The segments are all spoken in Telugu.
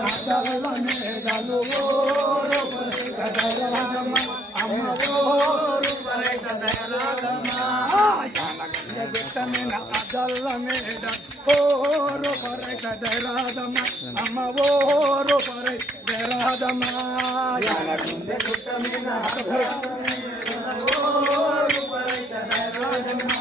మేడలు ఓరు పరైత దయరాధమ్మ అమ్మవోరు పరైత దయరాధమ్మ విట్టమిన అదల్ల మేడ ఓరు పరైత దయరాధమ్మ అమ్మవోరు పరై దయరాధమ్మ విట్టమిన ఓరు పరైత దయరాధమ్మ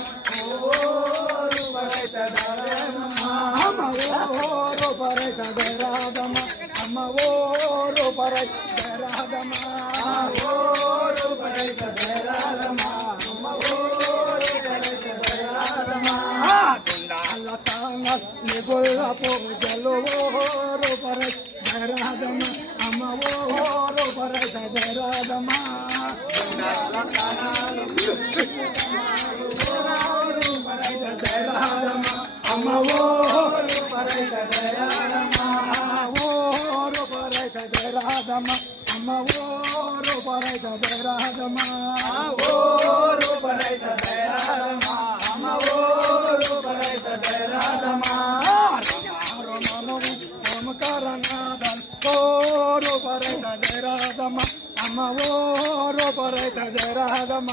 ఓరు పరైత దయరాధమ్మ అమ్మవోరు పరైత దయరాధమ్మ అమ్మవోరు పరైత దయరాధమ్మ ఓరు పరైత దయరాధమ్మ అమ్మవోరు పరైత దయరాధమ్మ గుండాల తాన నిగుళ్ళ పూజలు ఓరు పరైత దయరాధమ్మ అమ్మవోరు పరైత దయరాధమ్మ గుండాల తాన ఓరు పరైత దయరాధమ్మ అమ్మవోరు పరైత దయరాధమ్మ ఓరు పరైత దయరాధమ్మ అమ్మవోరు పరైత దయరాధమ్మ ఓరు పరైత దయరాధమ్మ అమ్మవోరు పరైత దయరాధమ్మ ఓంకారనాథం ఓరు పరైత దయరాధమ్మ అమ్మవోరు పరైత దయరాధమ్మ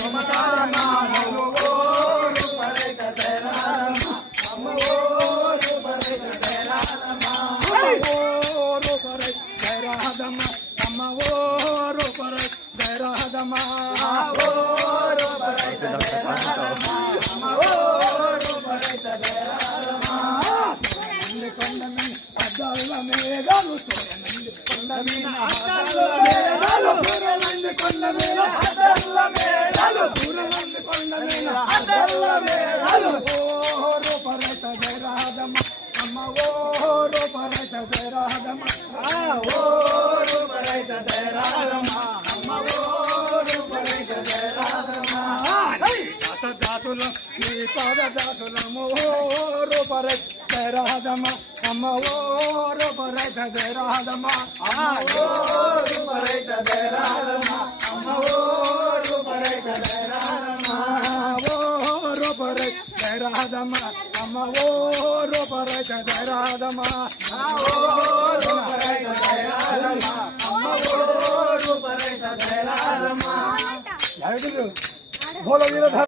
ఓంకారనాథం ఓరు పరైత దయరాధమ్మ అమ్మవోరు పరైత దయరాధమ్మ ఓరు పరైత దయరాధమ్మ అమ్మవోరు పరైత దయరాధమ్మ ఓరు పరైత దయరాధమ్మ అమ్మవోరు పరైత దయరాధమ్మ కొండమీద అద్దల్ల మేఘాలు కొండమీద అద్దల్ల మేఘాలు దూరమంది కొండమీద అద్దల్ల మేఘాలు దూరమంది కొండమీద అద్దల్ల మేఘాలు ఓరు పరైత దయరాధమ్మ అమ్మవోరు పరైత దయరాధమ్మ ఓరు పరైత దయరాధమ్మ అమ్మవోరు పరైత దయరాధమ్మ దాతుల నీ పాద దాతులము ఓరు పరైత దయరాధమ్మ అమ్మవోరు పరైత దయరాధమ్మ అమ్మవోరు పరైత దయరాధమ్మ అమ్మవోరు పరైత దయరాధమ్మ ఓరు పరైత దయరాధమ్మ అమ్మవోరు పరైత దయరాధమ్మ ఓరు పరైత దయరాధమ్మ అమ్మవోరు పరైత దయరాధమ్మ. బోలో వీర